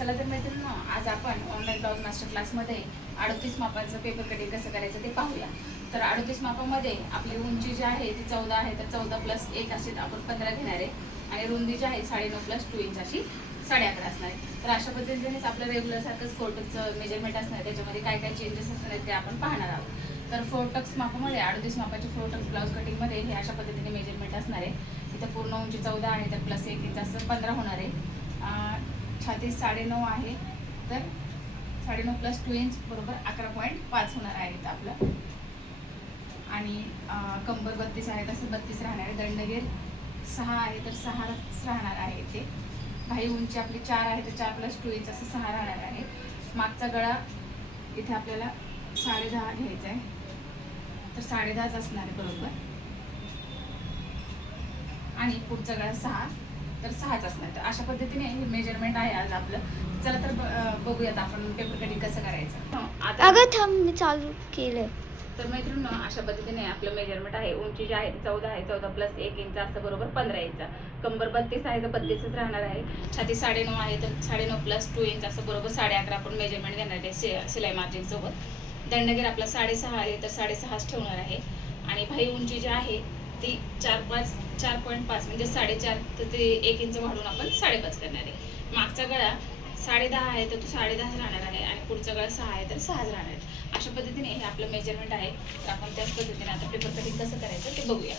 चला तर मैत्रिणी आज आपण ऑनलाईन ब्लाऊज मास्टर क्लासमध्ये अडतीस मापाचं पेपर कटिंग कसं करायचं ते पाहूया. तर अडतीस मापामध्ये आपली उंची जी आहे ती चौदा आहे तर चौदा प्लस एक अशी आपण पंधरा घेणार आहे. आणि रुंदी जी आहे साडे नऊ प्लस टू इंच अशी साडे अकरा असणार आहे. तर अशा पद्धतीनेच आपलं रेग्युलर सारखंच फोटोचं मेजरमेंट असणार त्याच्यामध्ये काय काय चेंजेस असणार आहेत ते आपण पाहणार आहोत. तर फोटक्स मापामध्ये अडतीस मापाचे फोटक्स ब्लाऊज कटिंगमध्ये हे अशा पद्धतीने मेजरमेंट असणार आहे. इथं पूर्ण उंची चौदा आहे तर प्लस एक इंच असं पंधरा होणार आहे. छातीस साडेनऊ आहे. तर साडेनऊ प्लस टू इंच बरोबर अकरा पॉईंट पाच होणार आहे इथं आपलं. आणि कंबर बत्तीस आहे तसं बत्तीस राहणार आहे. दंडगेर सहा आहे तर सहाच राहणार आहे ते भाई उंची आपली चार आहे तर चार प्लस टू इंच असं सहा राहणार आहे. मागचा गळा इथे आपल्याला साडेदहा घ्यायचा आहे. तर साडेदहाच असणार आहे बरोबर. आणि पुढचा गळा सहा. तर सहाच असणार तर अशा पद्धतीने हे मेजरमेंट आहे आज आपलं. चला तर बघूयात आपण पेपर कटिंग कसं करायचं. आता अगं थांब मी चालू केलं तर मैत्रिणी अशा पद्धतीने आपलं मेजरमेंट आहे. उंची जी आहे ती चौदा आहे. चौदा प्लस एक इंच असं बरोबर पंधरा इंच. कंबर बत्तीस आहे तर बत्तीसच राहणार आहे. छाती साडेनऊ आहे तर साडेनऊ प्लस टू इंच असं बरोबर साडे अकरा आपण मेजरमेंट घेणार आहे सि सिलाई मार्जिन सोबत. दंडगीर आपला साडेसहा आहे तर साडेसहाच ठेवणार आहे. आणि भाई उंची जी आहे ती चार पाच चार पॉईंट पाच म्हणजे साडेचार तर ते एक इंच वाढून आपण साडेपाच करणार आहे. मागचा गळा साडेदहा आहे तर तो साडेदहाच राहणार आहे आणि पुढचा गळा सहा आहे तर सहाच राहणार आहे. अशा पद्धतीने हे आपलं मेजरमेंट आहे. तर आपण त्याच पद्धतीने आता पेपर कटिंग कसं करायचं ते बघूया.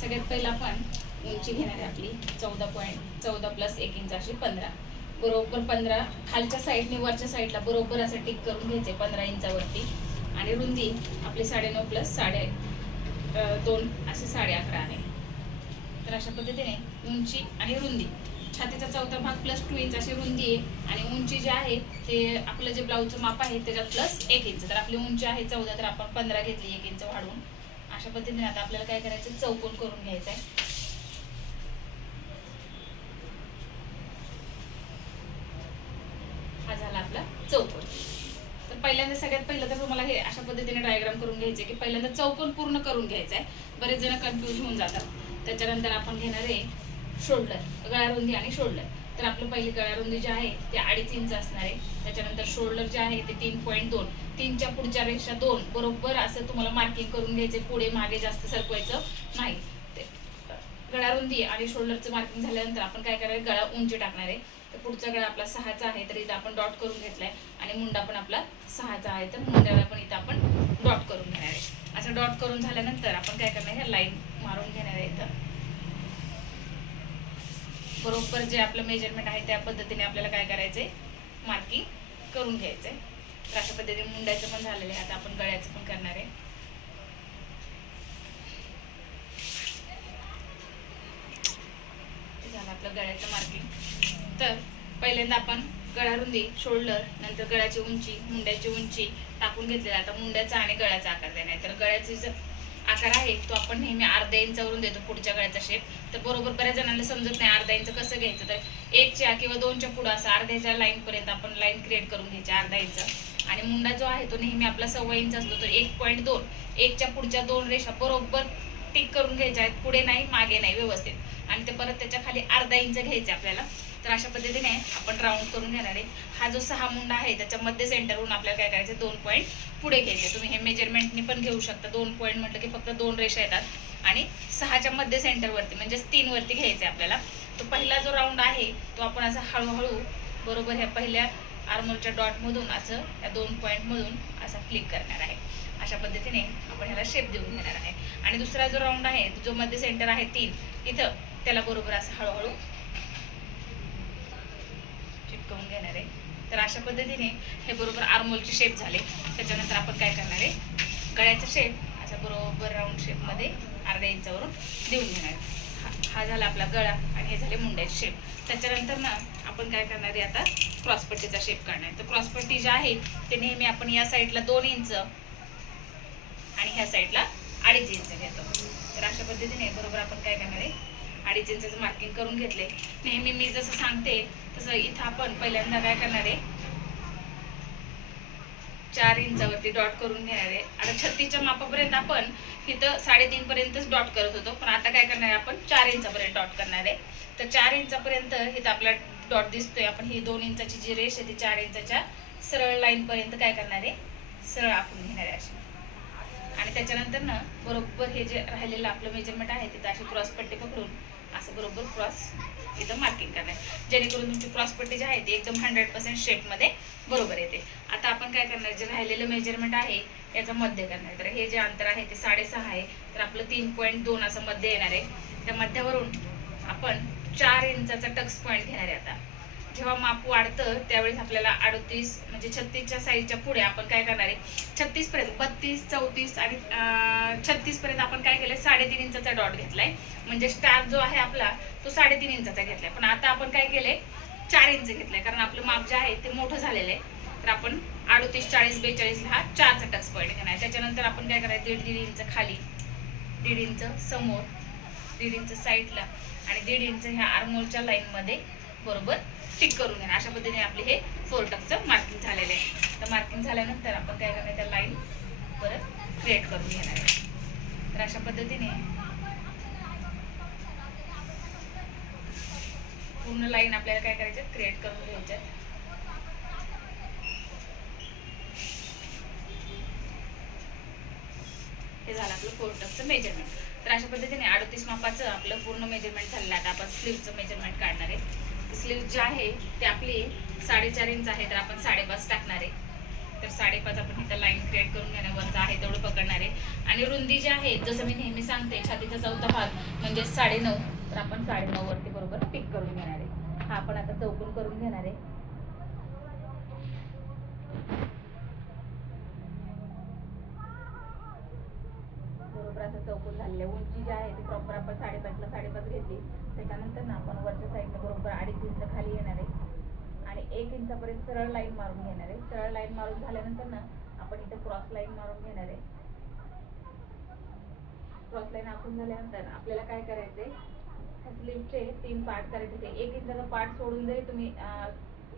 सगळ्यात पहिलं आपण उंची घेणार आहे आपली चौदा पॉईंट चौदा प्लस एक इंच अशी पंधरा. बरोबर पंधरा खालच्या साईडने वरच्या साईडला बरोबर असं टिक करून घ्यायचे पंधरा इंचावरती आणि रुंदी आपली साडेनऊ प्लस साडे दोन असे साडे अकरा आहे. तर अशा पद्धतीने उंची आणि रुंदी. छातीचा चौथा भाग प्लस टू इंच अशी रुंदी आहे आणि उंची जी आहे ते आपलं जे ब्लाऊजचं माप आहे त्याच्यात प्लस एक इंच तर आपली उंची आहे चौदा तर आपण पंधरा घेतली एक इंच वाढवून. अशा पद्धतीने आता आपल्याला काय करायचं चौकोन करून घ्यायचं आहे हा झाला आपला चौकोन तर पहिल्यांदा सगळ्यात पहिलं तर तुम्हाला हे अशा पद्धतीने डायग्राम की पहिल्यांदा चौकोन पूर्ण करून घ्यायचा आहे. बरेच जण कन्फ्यूज होऊन जातात. त्याच्यानंतर आपण घेणार आहे शोल्डर गळारुंदी आणि शोल्डर तर आपलं पहिली गळारुंदी जी आहे ते अडीच इंच असणार आहे. त्याच्यानंतर शोल्डर जे आहे ते तीन पॉईंट दोन. तीनच्या पुढच्या रेषा दोन. बरोबर असं तुम्हाला मार्किंग करून घ्यायचे पुढे मागे जास्त सरकवायचं नाही. ते गळारुंदी आणि शोल्डरचं मार्किंग झाल्यानंतर आपण काय करायचं? गळा उंची टाकणार आहे. पुढचा गळा आपला सहाचा आहे तर इथं आपण डॉट करून घेतलाय. आणि मुंडा पण आपला सहाचा आहे तर मुंड्याला पण इथं आपण डॉट करून घेणार आहे. असं डॉट करून झाल्यानंतर आपण काय करणार आहे लाईन मारून घेणार आहे इथं. बरोबर जे आपलं मेजरमेंट आहे त्या पद्धतीने आपल्याला काय करायचंय? मार्किंग करून घ्यायचंय. तर अशा पद्धतीने मुंड्याचं पण झालेलं आहे आता आपण गळ्याचं पण करणार आहे हे झालं आपलं गळ्याचं मार्किंग तर पहिल्यांदा आपण गळा रुंदी शोल्डर नंतर गळ्याची उंची मुंड्याची उंची टाकून घेतलेला आता मुंड्याचा आणि गळ्याचा आकार देणार आहे. तर गळ्याचा जो आकार आहे तो आपण नेहमी अर्ध्या इंचावरून देतो पुढच्या गळ्याचा शेप तर बरोबर बऱ्याच जणांना समजत नाही अर्धा इंच कसं घ्यायचं. तर एकच्या किंवा दोनच्या पुढं असं अर्ध्याच्या लाईनपर्यंत आपण लाईन क्रिएट करून घ्यायची अर्धा इंच. आणि मुंडा जो आहे तो नेहमी आपला सव्वा इंच असतो. तर एक पॉईंट दोन. एकच्या पुढच्या दोन रेषा बरोबर टिक करून घ्यायच्या आहेत. पुढे नाही मागे नाही व्यवस्थित. आणि ते परत त्याच्याखाली अर्धा इंच घ्यायचं आपल्याला. तर अशा पद्धतीने आपण राऊंड करून घेणार आहे. हा जो सहा मुंडा आहे त्याच्या मध्ये सेंटरहून आपल्याला काय करायचं दोन पॉईंट पुढे घ्यायचे. तुम्ही हे मेजरमेंटनी पण घेऊ शकता. दोन पॉईंट म्हटलं की फक्त दोन रेषा येतात. आणि सहाच्या मध्ये सेंटरवरती म्हणजेच तीनवरती घ्यायचं आहे आपल्याला. तो पहिला जो राऊंड आहे तो आपण असं हळूहळू बरोबर ह्या पहिल्या आर्मोलच्या डॉटमधून असं या दोन पॉईंटमधून असा क्लिक करणार आहे. अशा पद्धतीने आपण ह्याला शेप देऊन घेणार आहे. आणि दुसरा जो राऊंड आहे जो मध्ये सेंटर आहे तीन इथं त्याला बरोबर असं हळूहळू करून घेणार आहे. तर अशा पद्धतीने हे बरोबर आर्मोलचे शेप झाले. त्याच्यानंतर आपण काय करणार आहे? गळ्याचा शेप असा बरोबर राऊंड शेपमध्ये अर्ध्या इंचावरून देऊन घेणार आहे. हा हा झाला आपला गळा आणि हे झाले मुंड्याचे शेप त्याच्यानंतर ना आपण काय करणार आहे आता? क्रॉसपट्टीचा शेप काढणार आहे. तर क्रॉसपट्टी जे आहे ते नेहमी आपण या साईडला दोन इंच आणि ह्या साईडला अडीच इंच घेतो. तर अशा पद्धतीने बरोबर आपण काय करणार आहे? अडीच इंचाचं मार्किंग करून घेतले नेहमी मी जसं सांगते तसं इथं आपण पहिल्यांदा काय करणार आहे? चार इंचावरती डॉट करून घेणार आहे. आता छत्तीच्या मापापर्यंत आपण इथं साडेतीन पर्यंतच डॉट करत होतो. पण आता काय करणार आहे आपण? चार इंचापर्यंत डॉट करणार आहे. तर चार इंचापर्यंत इथं आपला डॉट दिसतोय. आपण ही दोन इंचाची जी रेष आहे ती चार इंचाच्या सरळ लाईनपर्यंत काय करणार आहे? सरळ आपण घेणार आहे अशी. आणि त्याच्यानंतर ना बरोबर हे जे राहिलेलं आपलं मेजरमेंट आहे तिथं अशी क्रॉस पट्टी पकडून असं बरोबर क्रॉस इथं मार्किंग करणार जेणेकरून तुमची क्रॉसपट्टी जी आहे ती एकदम हंड्रेड पर्सेंट शेपमध्ये बरोबर येते. आता आपण काय करणार जे राहिलेलं मेजरमेंट आहे याचं मध्य करणार. तर हे जे अंतर आहे ते साडेसहा आहे. तर आपलं तीन पॉईंट दोन असं मध्य येणार आहे. त्या मध्यावरून आपण चार इंचाचा टक्स पॉईंट घेणार आहे आता. जेव्हा माप वाढतं त्यावेळेस आपल्याला अडतीस म्हणजे छत्तीसच्या साईजच्या पुढे आपण काय करणार आहे? छत्तीसपर्यंत बत्तीस चौतीस आणि छत्तीसपर्यंत आपण काय केलं साडेतीन इंचाचा डॉट घेतला आहे म्हणजे स्टार जो आहे आपला तो साडेतीन इंचाचा घेतलाय. पण आता आपण काय केलं आहे चार इंच आहे कारण आपलं माप जे आहे ते मोठं झालेलं आहे. तर आपण अडतीस चाळीस बेचाळीसला हा चारचा टक्स पॉईंट घेणार आहे. त्याच्यानंतर आपण काय करायचं दीड दीड इंच खाली दीड इंच समोर दीड इंच साईडला आणि दीड इंच ह्या आर्मोलच्या लाईनमध्ये बरोबर टिक करून घेणार अशा पद्धतीने आपले हे फोर मार्किंग झालेलं आहे. तर मार्किंग झाल्यानंतर आपण काय करणार त्या लाईन परत क्रिएट करून घेणार आहे. तर अशा पद्धतीने पूर्ण लाईन आपल्याला काय करायचं क्रिएट करून घ्यायच्यात. हे झालं आपलं फोर मेजरमेंट तर अशा पद्धतीने अडतीस मापाचं आपलं पूर्ण मेजरमेंट झालेलं आहे. आता आपण स्लीवचं मेजरमेंट काढणार आहे. स्लीव जे आहे ते आपली साडेचार इंच आहे तर आपण साडेपाच टाकणार आहे. तर साडेपाच आपण इथं लाईन क्रिएट करून घेणार आहे तेवढं पकडणार आहे. आणि रुंदी जी आहे जसं मी नेहमी सांगते छातीचा चौथा भाग म्हणजे साडेनऊ तर आपण साडेनऊ वरती बरोबर पिक करून घेणार आहे. हा आपण आता चौकून करून घेणार आहे बरोबर असं चौकून झालेलं आहे उंची जी आहे ती प्रॉपर आपण साडेपाचला साडेपाच घेतली. त्याच्यानंतर ना आपण वरच्या साईडने बरोबर अडीच इंच खाली येणार आहे. आणि एक इंचापर्यंत सरळ लाईन मारून घेणार आहे. सरळ लाईन मारून झाल्यानंतर ना आपण इथे क्रॉस लाईन मारून घेणार आहे. क्रॉस लाईन आखून झाल्यानंतर आपल्याला काय करायचंय? स्लीवचे तीन पार्ट करायचे ते एक इंचाचा पार्ट सोडून जरी तुम्ही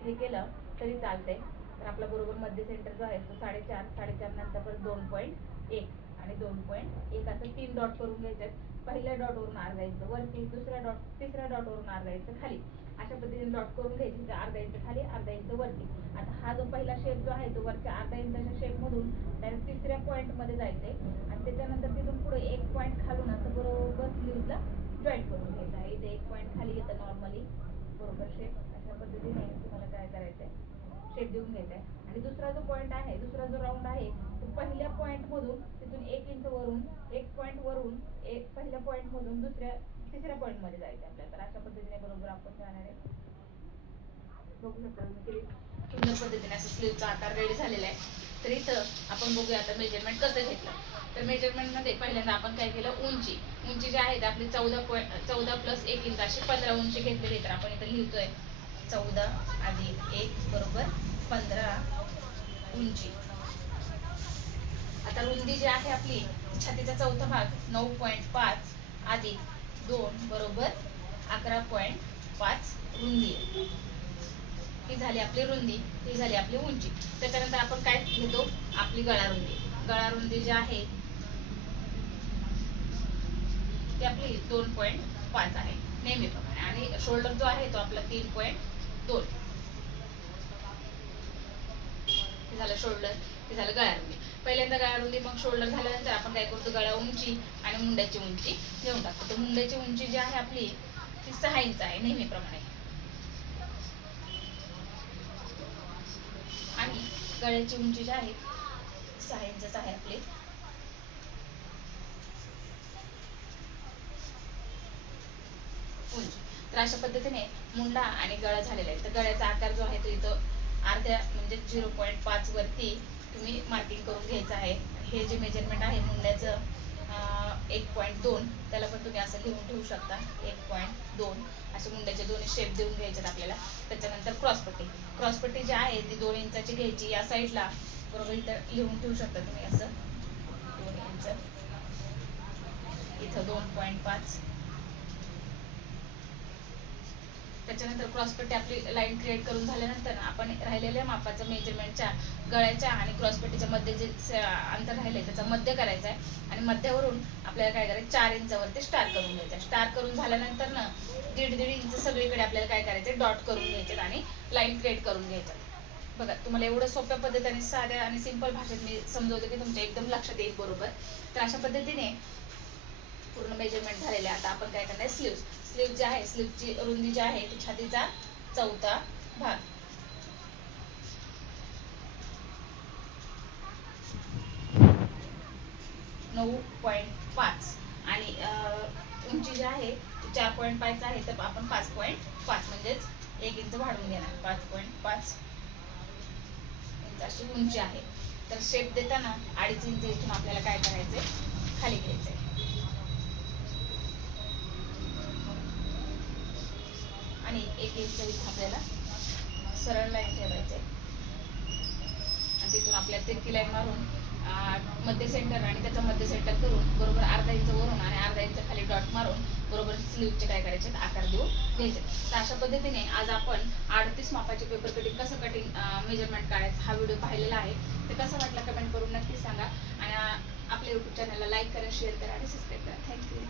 हे केलं तरी चालतंय. तर आपला बरोबर मध्य सेंटर जो आहे तो साडेचार साडेचार नंतर परत दोन पॉईंट एक. आणि दोन पॉईंट एक असं तीन डॉट करून घ्यायचे पहिल्या डॉटवरून अर्धा इंच वरती दुसऱ्या डॉट तिसऱ्या डॉटवरून अर्धा इंच खाली. अशा पद्धतीने डॉट करून घ्यायची तर अर्धा इंच खाली अर्धा इंच वरती. आता हा जो पहिला शेप जो आहे तो वरच्या अर्धा इंचाच्या शेपमधून डायरेक्ट तिसऱ्या पॉईंटमध्ये जायचंय. आणि त्याच्यानंतर तिथून पुढे एक पॉईंट खालून असं बरोबर स्लीवला जॉईंट करून घ्यायचं आहे. इथे एक पॉईंट खाली येतं नॉर्मली बरोबर शेप अशा पद्धतीने तुम्हाला काय करायचंय? शेप देऊन घ्यायचा आहे आणि दुसरा जो पॉईंट आहे दुसरा जो राऊंड आहे तो पहिल्या पॉईंट मधून तिथून एक इंच वरून एक पॉईंट वरून एक पहिल्या पॉईंट मधून दुसऱ्या तिसऱ्या पॉईंटमध्ये जायचं आपल्याला. तर अशा पद्धतीने बरोबर आपण जाणार आहे. बघू शकता सुंदर पद्धतीने असं स्लीवचा आकार रेडी झालेला आहे. तर इथं आपण बघूया आता मेजरमेंट कसं घेतलं. तर मेजरमेंटमध्ये पहिल्यांदा आपण काय केलं? उंची. उंची जी आहे आपली चौदा पॉईंट चौदा प्लस एक इंच अशी पंधरा उंची घेतलेली तर आपण इथं लिहितोय. चौदा अधिक एक बरोबर पंधरा उंची. आता रुंदी जी आहे आपली छातीचा चौथा भाग नऊ पॉईंट पाच अधिक दोन बरोबर अकरा पॉईंट पाच रुंदी. आहे ही झाली आपली रुंदी ही झाली आपली उंची. त्याच्यानंतर आपण काय घेतो? आपली गळा रुंदी. गळा रुंदी जी आहे ती आपली दोन पॉईंट पाच आहे नेहमीप्रमाणे. आणि शोल्डर जो आहे तो आपला तीन पॉईंट दोन. हे झालं शोल्डर हे झालं गळ्या रुंदी. पहिल्यांदा गळ्या रुंदी मग शोल्डर झाल्यानंतर आपण काय करतो गळ्या उंची आणि मुंड्याची उंची घेऊन टाकतो. तर मुंड्याची उंची जी आहे आपली ती सहा इंच आहे नेहमीप्रमाणे. आणि गळ्याची उंची जी आहे सहा इंचच आहे आपली. उंची. तर अशा पद्धतीने मुंडा आणि गळा झालेला आहे. तर गळ्याचा आकार जो आहे तो इथं अर्ध्या म्हणजे झिरो पॉईंट पाच वरती तुम्ही मार्किंग करून घ्यायचं आहे. हे जे मेजरमेंट आहे मुंड्याचं एक पॉईंट दोन त्याला पण तुम्ही असं लिहून ठेवू शकता. एक पॉईंट दोन. असे मुंड्याचे दोन्ही शेप देऊन घ्यायचे आपल्याला. त्याच्यानंतर क्रॉसपट्टी क्रॉसपट्टी जी आहे ती दोन इंचाची घ्यायची. या साईडला बरोबर इथं लिहून ठेवू शकता तुम्ही असं. दोन इंच. इथं दोन पॉईंट पाच. त्याच्यानंतर क्रॉसपट्टी आपली लाईन क्रिएट करून झाल्यानंतर आपण राहिलेल्या मापाचं मेजरमेंटच्या गळ्याच्या आणि क्रॉसपट्टीच्या मध्ये जे अंतर राहिले त्याचा मध्य करायचं आहे. आणि मध्यावरून आपल्याला काय करायचं? चार इंचावरती स्टार करून घ्यायचं स्टार करून झाल्यानंतर ना दीड दीड इंच सगळीकडे आपल्याला काय करायचं डॉट करून घ्यायचे आणि लाईन क्रिएट करून घ्यायचं बघा तुम्हाला एवढं सोप्या पद्धतीने साध्या आणि सिंपल भाषेत मी समजवतो की तुमच्या एकदम लक्षात येईल बरोबर. तर अशा पद्धतीने पूर्ण मेजरमेंट झालेले आहे. आता आपण काय करणार स्लीव्ह स्लीव जे आहे स्लीवची रुंदी जी आहे ती छातीचा चौथा भाग. नऊ पॉईंट पाच. आणि उंची जी आहे ती चार पॉईंट पाच आहे तर आपण पाच पॉईंट पाच म्हणजेच एक इंच वाढवून घेणार. पाच पॉईंट पाच इंच अशी उंची आहे. तर शेप देताना अडीच इंच इथून आपल्याला काय करायचंय? खाली घ्यायचंय आणि एक इंच इथं आपल्याला सरळ लाईन ठेवायचंय आणि तिथून आपल्या तिरकी लाईन मारून मध्य सेंटर आणि त्याचा मध्य सेंटर करून बरोबर अर्धा इंच वरून आणि अर्धा इंच खाली डॉट मारून बरोबर स्लीवचे काय करायचे? आकार देऊन घ्यायचे. तर अशा पद्धतीने आज आपण अडतीस मापाचे पेपर कटिंग कसं कटिंग मेजरमेंट काढायचं हा व्हिडिओ पाहिलेला आहे. ते कसं वाटला कमेंट करून नक्की सांगा. आणि आपल्या यूट्यूब चॅनलला लाईक करा शेअर करा आणि सबस्क्राईब करा. थँक्यू